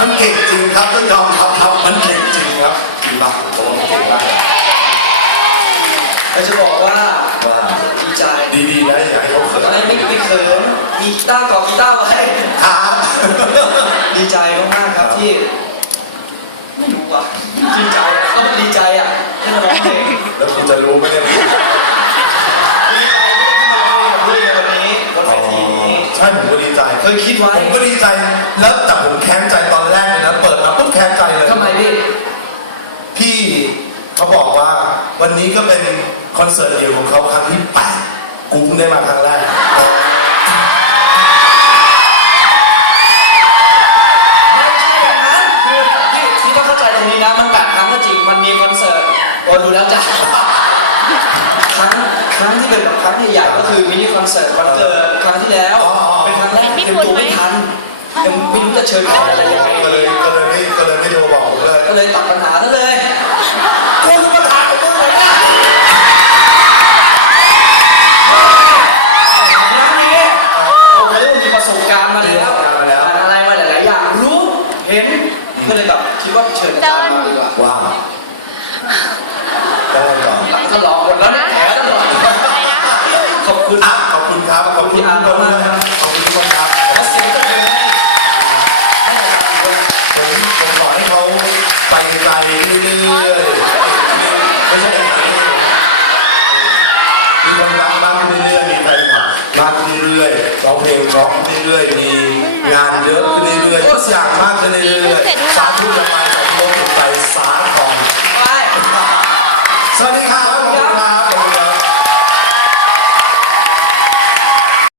ต้องยอมครับครับมันเก่งจริงครับจริงครับผมเก่งมากเราจะบอกว่าว่าดีใจดีๆนะอย่าให้เขาเขินไม่ไม่ไม่เขินมีกีตาร์กอดกีตาร์ไว้ครับ ดีใจมากๆครับที่ ไม่รู้อะดีใจอะก็ดีใจอะที่มาร้องเพลงแล้วคุณจะรู้ไหมเนี่ยดีใจที่มาร้องเพลงกับพี่ในวันนี้บนเวทีนี้ ใช่ผมก็ดีใจ เคยคิดไว้ ผมก็ดีใจ แล้วแต่ผมแค้นใจ พี่เขาบอกว่าวันนี้ก็เป็นคอนเสิร์ตเดียวของเขาครั้งที่แปดกูเพิ่งได้มาครั้งแรกไม่ใช่อย่างนั้นคือพี่พี่ต้องเข้าใจตรงนี้นะ มันแปดครั้งก็จริง มันมีคอนเสิร์ตโอ้ดูแล้วจ้ะครั้งครั้งที่เป็นแบบครั้งใหญ่ๆก็คือมินิคอนเสิร์ตวันเกิดครั้งที่แล้วเป็นครั้งแรกเตรียมตัวไม่ทันยังไม่รู้จะเชิญใครอะไรยังไงก็เลยก็เลยไม่ก็เลยไม่โทรบอกผมเลยก็เลยตัดปัญหาซะเลย ก็เลยแบบคิดว่าเชิญอาจารย์มาดีกว่าว้าวได้ก่อนท่านรองหมดแล้วนะแผลท่านรองขอบคุณอะขอบคุณครับ ขอบคุณทุกคนนะครับขอบคุณทุกคนครับขอเสียงตบมือให้ให้อาจารย์ด้วยผมผมขอให้เขาไปไกลเรื่อยๆไม่ใช่ไปไกลมีคนรักมากขึ้นเรื่อยๆมีแฟนคลับมากขึ้นเรื่อยๆร้องเพลงร้องเรื่อยๆมีงานเยอะขึ้นเรื่อยๆทุกอย่างมากขึ้นเรื่อยๆ